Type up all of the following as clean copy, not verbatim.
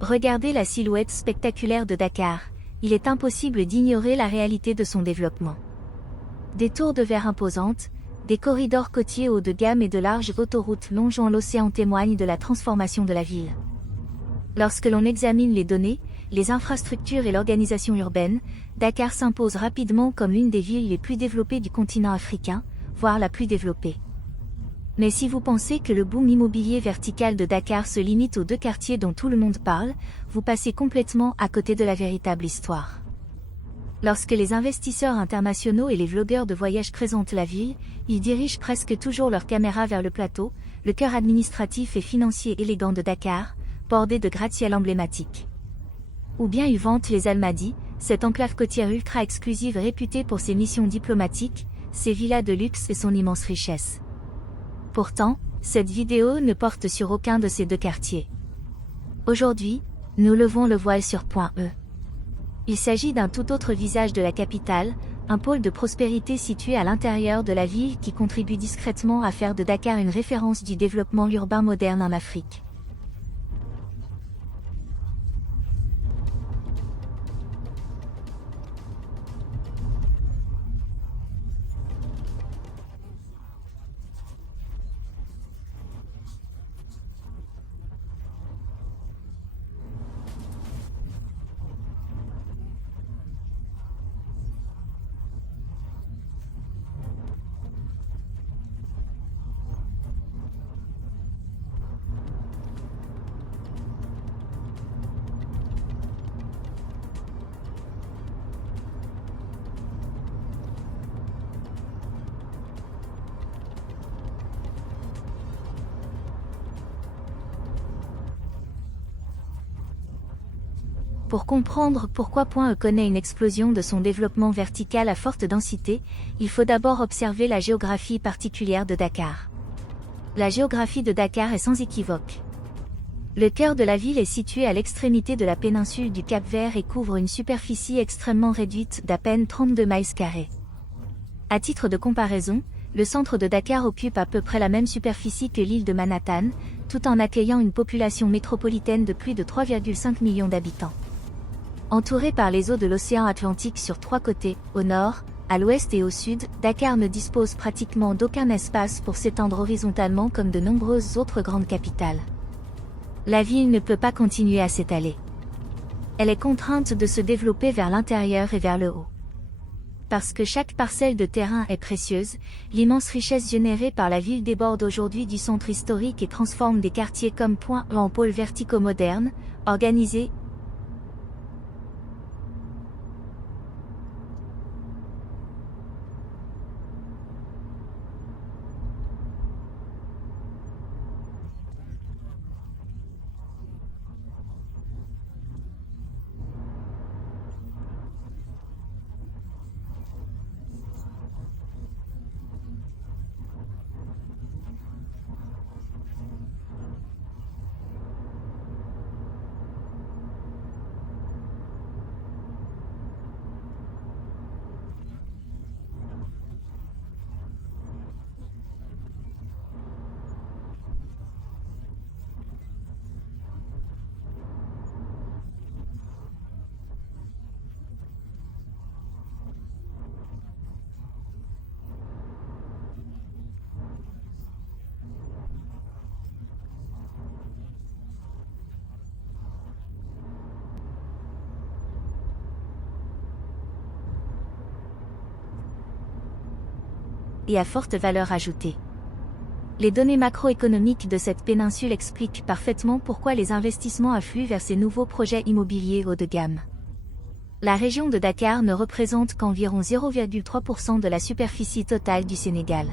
Regardez la silhouette spectaculaire de Dakar, il est impossible d'ignorer la réalité de son développement. Des tours de verre imposantes, des corridors côtiers haut de gamme et de larges autoroutes longeant l'océan témoignent de la transformation de la ville. Lorsque l'on examine les données, les infrastructures et l'organisation urbaine, Dakar s'impose rapidement comme l'une des villes les plus développées du continent africain, voire la plus développée. Mais si vous pensez que le boom immobilier vertical de Dakar se limite aux deux quartiers dont tout le monde parle, vous passez complètement à côté de la véritable histoire. Lorsque les investisseurs internationaux et les vlogueurs de voyage présentent la ville, ils dirigent presque toujours leur caméra vers le plateau, le cœur administratif et financier élégant de Dakar, bordé de gratte-ciel emblématiques. Ou bien ils vantent les Almadies, cette enclave côtière ultra exclusive réputée pour ses missions diplomatiques, ses villas de luxe et son immense richesse. Pourtant, cette vidéo ne porte sur aucun de ces deux quartiers. Aujourd'hui, nous levons le voile sur Point E. Il s'agit d'un tout autre visage de la capitale, un pôle de prospérité situé à l'intérieur de la ville qui contribue discrètement à faire de Dakar une référence du développement urbain moderne en Afrique. Pour comprendre pourquoi Point E connaît une explosion de son développement vertical à forte densité, il faut d'abord observer la géographie particulière de Dakar. La géographie de Dakar est sans équivoque. Le cœur de la ville est situé à l'extrémité de la péninsule du Cap-Vert et couvre une superficie extrêmement réduite d'à peine 32 miles carrés. À titre de comparaison, le centre de Dakar occupe à peu près la même superficie que l'île de Manhattan, tout en accueillant une population métropolitaine de plus de 3,5 millions d'habitants. Entouré par les eaux de l'océan Atlantique sur trois côtés, au nord, à l'ouest et au sud, Dakar ne dispose pratiquement d'aucun espace pour s'étendre horizontalement comme de nombreuses autres grandes capitales. La ville ne peut pas continuer à s'étaler. Elle est contrainte de se développer vers l'intérieur et vers le haut. Parce que chaque parcelle de terrain est précieuse, l'immense richesse générée par la ville déborde aujourd'hui du centre historique et transforme des quartiers comme Point E en pôles verticaux modernes, organisés, et à forte valeur ajoutée. Les données macroéconomiques de cette péninsule expliquent parfaitement pourquoi les investissements affluent vers ces nouveaux projets immobiliers haut de gamme. La région de Dakar ne représente qu'environ 0,3% de la superficie totale du Sénégal.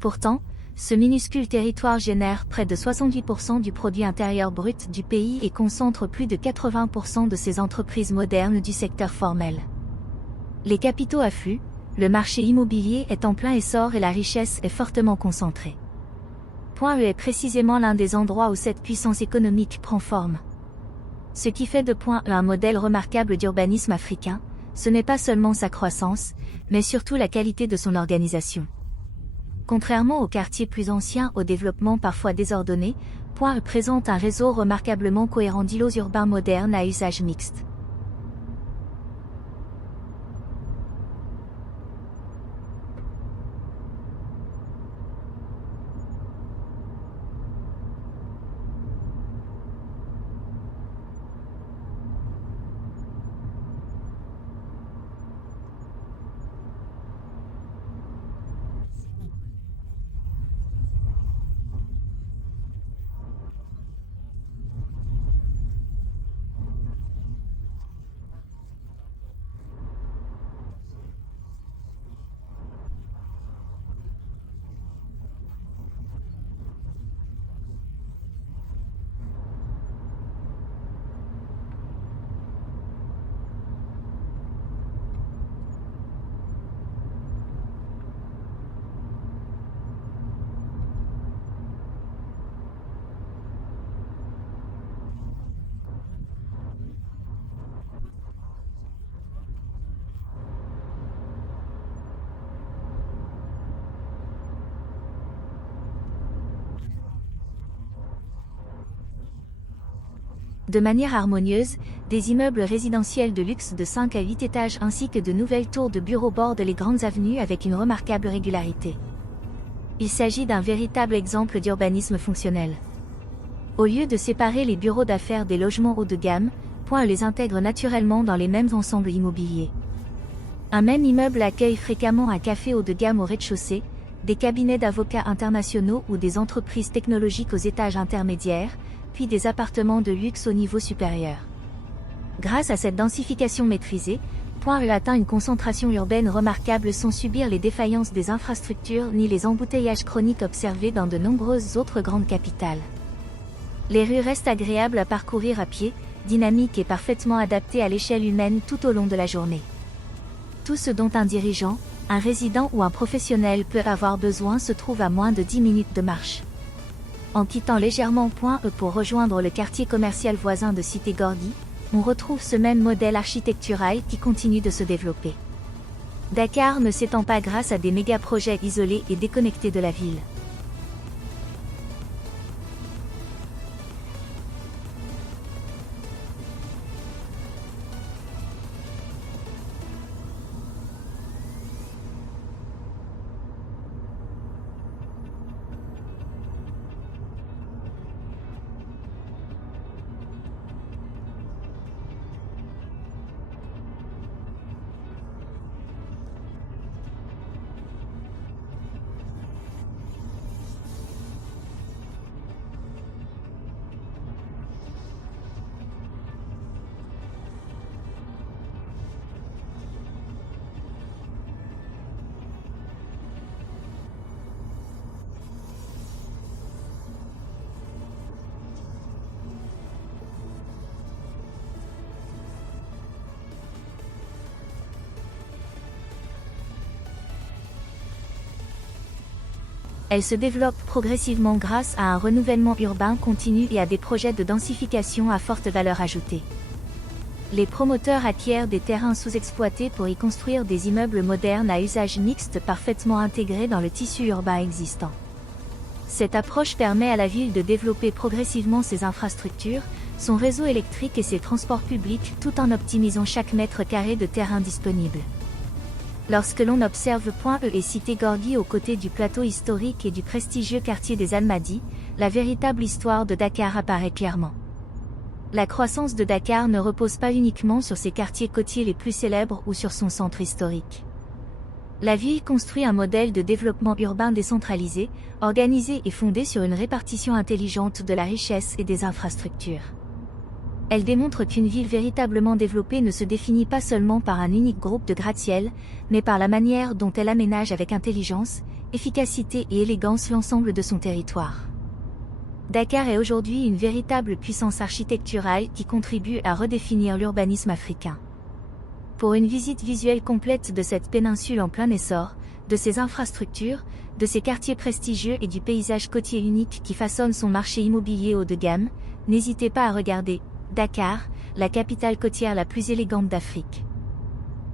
Pourtant, ce minuscule territoire génère près de 68% du produit intérieur brut du pays et concentre plus de 80% de ses entreprises modernes du secteur formel. Les capitaux affluent, le marché immobilier est en plein essor et la richesse est fortement concentrée. Point E est précisément l'un des endroits où cette puissance économique prend forme. Ce qui fait de Point E un modèle remarquable d'urbanisme africain, ce n'est pas seulement sa croissance, mais surtout la qualité de son organisation. Contrairement aux quartiers plus anciens au développement parfois désordonné, présente un réseau remarquablement cohérent d'îlots urbains modernes à usage mixte. De manière harmonieuse, des immeubles résidentiels de luxe de 5 à 8 étages ainsi que de nouvelles tours de bureaux bordent les grandes avenues avec une remarquable régularité. Il s'agit d'un véritable exemple d'urbanisme fonctionnel. Au lieu de séparer les bureaux d'affaires des logements haut de gamme, les intègre naturellement dans les mêmes ensembles immobiliers. Un même immeuble accueille fréquemment un café haut de gamme au rez-de-chaussée, des cabinets d'avocats internationaux ou des entreprises technologiques aux étages intermédiaires, puis des appartements de luxe au niveau supérieur. Grâce à cette densification maîtrisée, atteint une concentration urbaine remarquable sans subir les défaillances des infrastructures ni les embouteillages chroniques observés dans de nombreuses autres grandes capitales. Les rues restent agréables à parcourir à pied, dynamiques et parfaitement adaptées à l'échelle humaine tout au long de la journée. Tout ce dont un dirigeant, un résident ou un professionnel peut avoir besoin se trouve à moins de 10 minutes de marche. En quittant légèrement pour rejoindre le quartier commercial voisin de Cité Gordi, on retrouve ce même modèle architectural qui continue de se développer. Dakar ne s'étend pas grâce à des méga-projets isolés et déconnectés de la ville. Elle se développe progressivement grâce à un renouvellement urbain continu et à des projets de densification à forte valeur ajoutée. Les promoteurs acquièrent des terrains sous-exploités pour y construire des immeubles modernes à usage mixte parfaitement intégrés dans le tissu urbain existant. Cette approche permet à la ville de développer progressivement ses infrastructures, son réseau électrique et ses transports publics tout en optimisant chaque mètre carré de terrain disponible. Lorsque l'on observe et Cité Gordi aux côtés du plateau historique et du prestigieux quartier des Almadies, la véritable histoire de Dakar apparaît clairement. La croissance de Dakar ne repose pas uniquement sur ses quartiers côtiers les plus célèbres ou sur son centre historique. La ville construit un modèle de développement urbain décentralisé, organisé et fondé sur une répartition intelligente de la richesse et des infrastructures. Elle démontre qu'une ville véritablement développée ne se définit pas seulement par un unique groupe de gratte-ciel, mais par la manière dont elle aménage avec intelligence, efficacité et élégance l'ensemble de son territoire. Dakar est aujourd'hui une véritable puissance architecturale qui contribue à redéfinir l'urbanisme africain. Pour une visite visuelle complète de cette péninsule en plein essor, de ses infrastructures, de ses quartiers prestigieux et du paysage côtier unique qui façonne son marché immobilier haut de gamme, n'hésitez pas à regarder Dakar, la capitale côtière la plus élégante d'Afrique.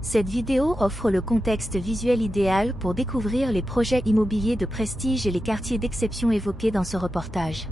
Cette vidéo offre le contexte visuel idéal pour découvrir les projets immobiliers de prestige et les quartiers d'exception évoqués dans ce reportage.